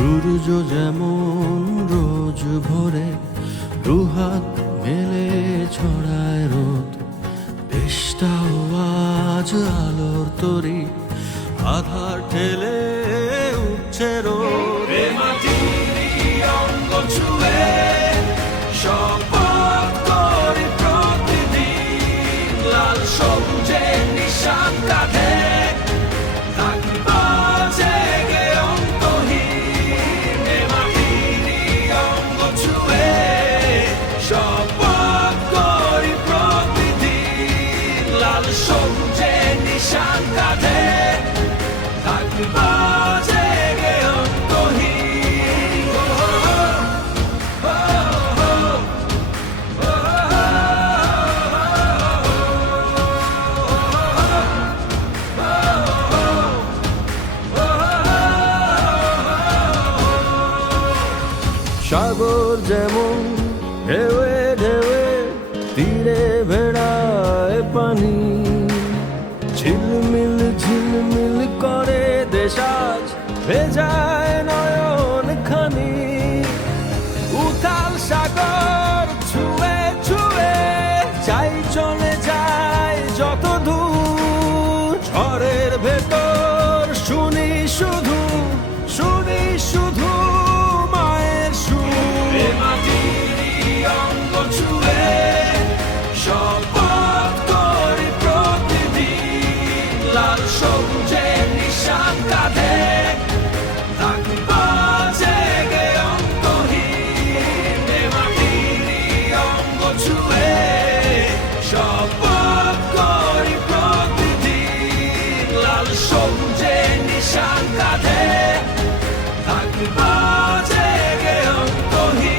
সূর্য যেমন রোজ ভোরে দুহাত মেলে ছড়ায় রোদ, দেশটাও আজ আলোর তরি আধার ঠেলে উঠছে রোদ। এ মাটির অঙ্গ ছুঁয়ে শপথ করি প্রতিদিন, লাল সবুজের নিশান কাঁধে থাকবো জেগে অন্তহীন। এ মাটির অঙ্গ ছুঁয়ে শপথ করি প্রতিদিন, লাল সবুজের নিশান কাঁধে থাকবো জেগে অন্তহীন। সাগর যেমন ঢেউে ঢেউে তীরে ভেড়ায় পানি, ঝিলমিল ঝিলমিল করে দেশ আজ ভেজায় নয়ন খানি। উথাল সাগর ছুঁয়ে ছুঁয়ে চাই চলে যায় যত দূর, ঝড়ের ভেতর শুনি শুধু মায়ের সুর। এ মাটির অঙ্গ ছুঁয়ে শপথ করি প্রতিদিন, লাল সবুজের নিশান কাঁধে থাকবো জেগে অন্তহীন। এ মাটির অঙ্গ ছুঁয়ে শপথ করি প্রতিদিন, লাল সবুজের নিশান কাঁধে থাকবো জেগে অন্তহীন।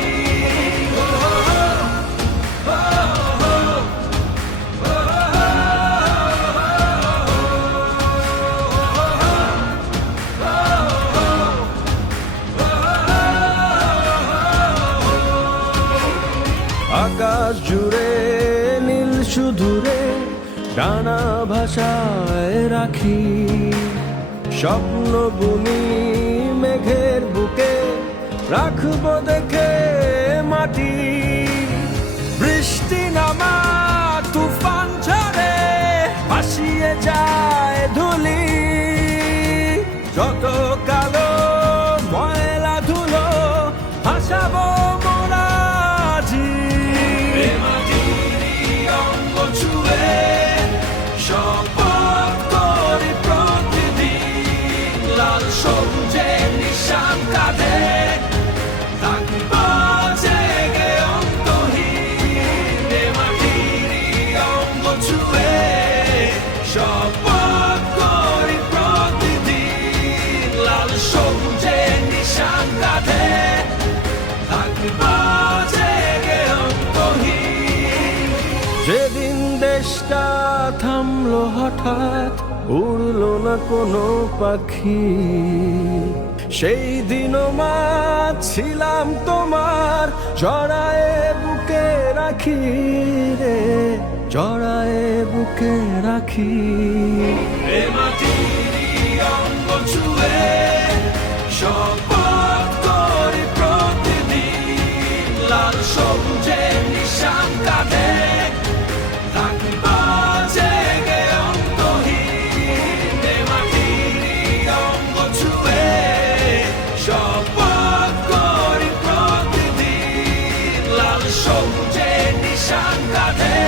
আকাশ জুড়ে নীল শুধুরে ডানা ভাষায় রাখি, স্বপ্ন বুনি মেঘের বুকে রাখবো দেখে মাটি। বৃষ্টি নামা তুফান ঝড়ে ভাসিয়ে যায় ধুলি, যত কালো ময়লা ধুলো ভাসাবো মোরা আজি। এ মাটির অঙ্গ ছুঁয়ে শপথ করি প্রতিদিন, লাল সবুজের নিশান কাঁধে থাকবো জেগে অন্তহীন। এ মাটির অঙ্গ ছুঁয়ে শপথ করি প্রতিদিন, লাল সবুজের নিশান কাঁধে থাকবো জেগে অন্তহীন। যেদিন দেশটা থামলো হঠাৎ, উড়লো না কোনো পাখি, সেই দিনও মা ছিলাম তোমার, জড়ায়ে বুকে রাখি রে, জড়ায়ে বুকে রাখি। এ মাটির অঙ্গ ছুঁয়ে শপথ করি প্রতিদিন, লাল সবুজের নিশান কাঁধে থাকবো জেগে অন্তহীন। এ মাটির অঙ্গ ছুঁয়ে শপথ করি প্রতিদিন, লাল সবুজের নিশান কাঁধে